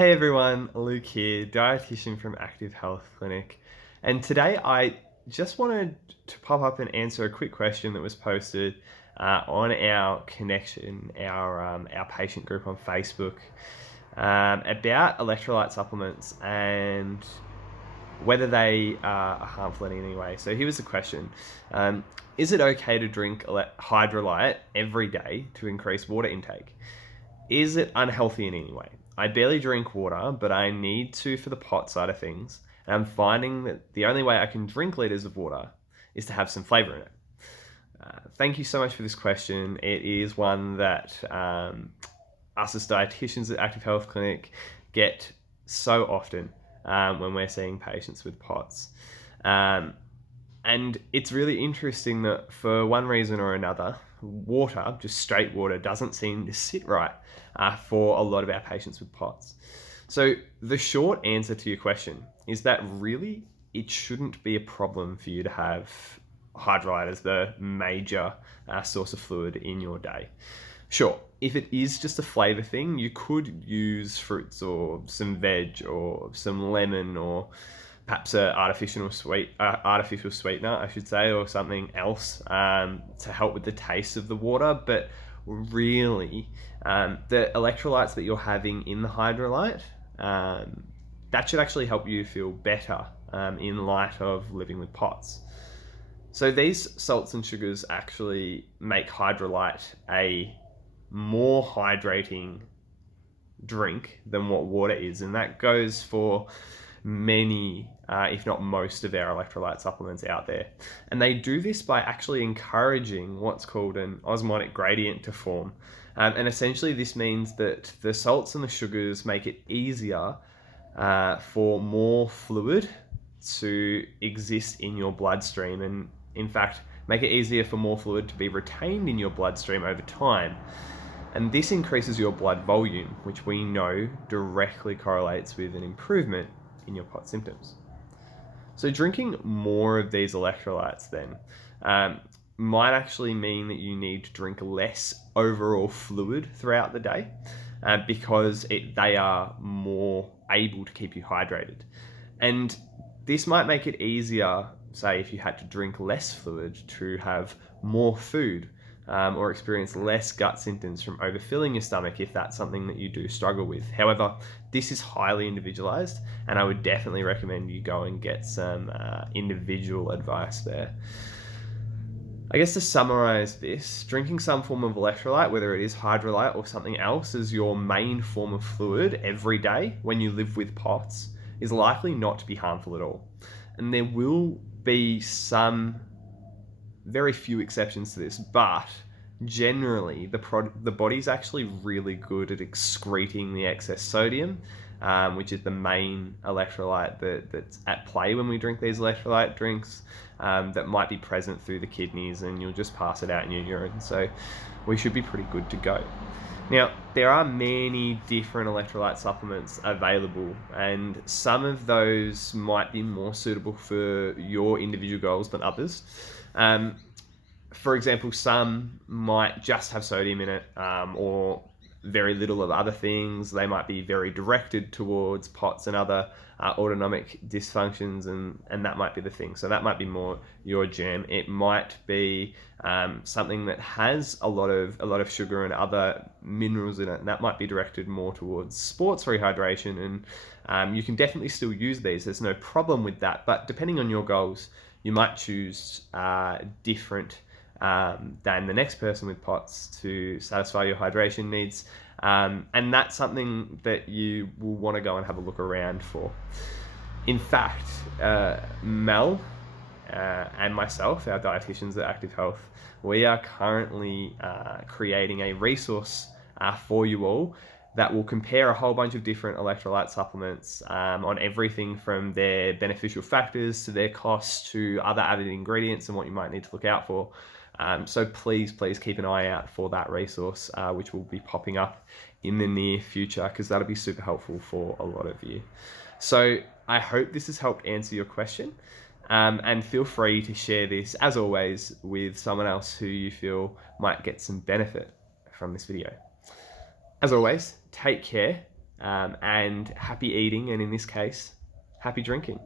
Hey everyone, Luke here, dietitian from Active Health Clinic. And today I just wanted to pop up and answer a quick question that was posted on our connection, our patient group on Facebook, about electrolyte supplements and whether they are harmful in any way. So here was the question. Is it okay to drink hydrolyte every day to increase water intake? Is it unhealthy in any way? I barely drink water, but I need to for the pot side of things. And I'm finding that the only way I can drink liters of water is to have some flavor in it. Thank you so much for this question. It is one that us as dietitians at Active Health Clinic get so often when we're seeing patients with POTS. And it's really interesting that for one reason or another, water, just straight water, doesn't seem to sit right for a lot of our patients with POTS. So the short answer to your question is that really it shouldn't be a problem for you to have hydrolyte as the major source of fluid in your day. Sure, if it is just a flavor thing, you could use fruits or some veg or some lemon or perhaps an artificial sweetener, I should say, or something else to help with the taste of the water. But really, the electrolytes that you're having in the hydrolyte, that should actually help you feel better in light of living with POTS. So these salts and sugars actually make hydrolyte a more hydrating drink than what water is, and that goes for many, if not most of our electrolyte supplements out there. And they do this by actually encouraging what's called an osmotic gradient to form. And essentially this means that the salts and the sugars make it easier for more fluid to exist in your bloodstream, and in fact make it easier for more fluid to be retained in your bloodstream over time. And this increases your blood volume, which we know directly correlates with an improvement in your POTS symptoms. So drinking more of these electrolytes then might actually mean that you need to drink less overall fluid throughout the day because they are more able to keep you hydrated. And this might make it easier, say if you had to drink less fluid, to have more food or experience less gut symptoms from overfilling your stomach if that's something that you do struggle with. However, this is highly individualized, and I would definitely recommend you go and get some individual advice there. I guess to summarize this, drinking some form of electrolyte, whether it is hydrolyte or something else, as your main form of fluid every day when you live with POTS is likely not to be harmful at all. And there will be some very few exceptions to this, but generally the body's actually really good at excreting the excess sodium, which is the main electrolyte that's at play when we drink these electrolyte drinks, that might be present through the kidneys, and you'll just pass it out in your urine. So we should be pretty good to go. Now, there are many different electrolyte supplements available, and some of those might be more suitable for your individual goals than others. For example, some might just have sodium in it, or very little of other things. They might be very directed towards POTS and other autonomic dysfunctions, and that might be the thing. So that might be more your jam. It might be something that has a lot of sugar and other minerals in it, and that might be directed more towards sports rehydration. And you can definitely still use these. There's no problem with that. But depending on your goals, you might choose different than the next person with POTS to satisfy your hydration needs. And that's something that you will want to go and have a look around for. In fact, Mel and myself, our dietitians at Active Health, we are currently creating a resource for you all that will compare a whole bunch of different electrolyte supplements on everything from their beneficial factors to their costs to other added ingredients and what you might need to look out for. So please keep an eye out for that resource, which will be popping up in the near future, because that'll be super helpful for a lot of you. So I hope this has helped answer your question, and feel free to share this, as always, with someone else who you feel might get some benefit from this video. As always, take care, and happy eating, and in this case, happy drinking.